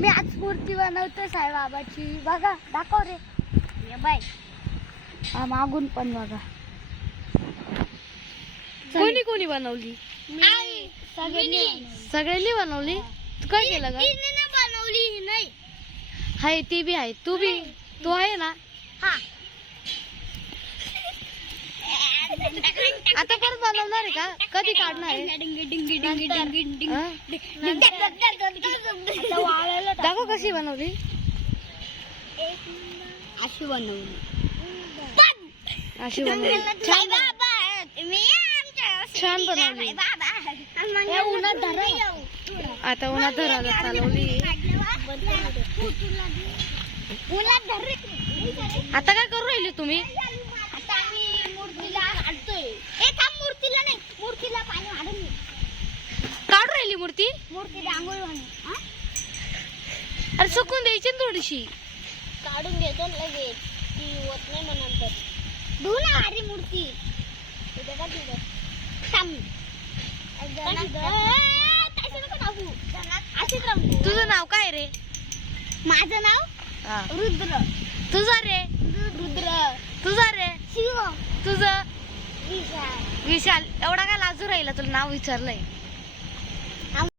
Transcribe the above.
मी आज मूर्ती बनवतो साईबाबाची. बघा, दाखव रे. ये बाय, मागून पण बघा. कोणी कोणी बनवली? सगळ्यांनी बनवली. तू काय केलं का? बनवली नाही. हाय ती बी आहे, तू बी तू आहे ना. हा, आता परत बनवणार आहे का? कधी काढणार आहे? दाखव कशी बनवली. अशी बनवली. अशी बनवली. छान बनवली. आता उन्हात धरायला चालवली. आता काय करू राहिले तुम्ही? आता आम्ही मूर्तीला काढतोय. मूर्तीला नाही, मूर्तीला पाणी वाढून काढू राहिली मूर्ती. मूर्तीला आंघोळ म्हणून. अरे सुकून द्यायची ना थोडीशी. काढून घेतो लगेच, ती होत नाही म्हणून. धुऊ ना अरे मूर्ती. तुझं नाव काय रे? माझं नाव रुद्र. तुझं रे? रुद्र. तुझं रे? शिव. तुझं? विशाल. विशाल. एवढा काय लाजू राहिला? तुला नाव विचारलंय.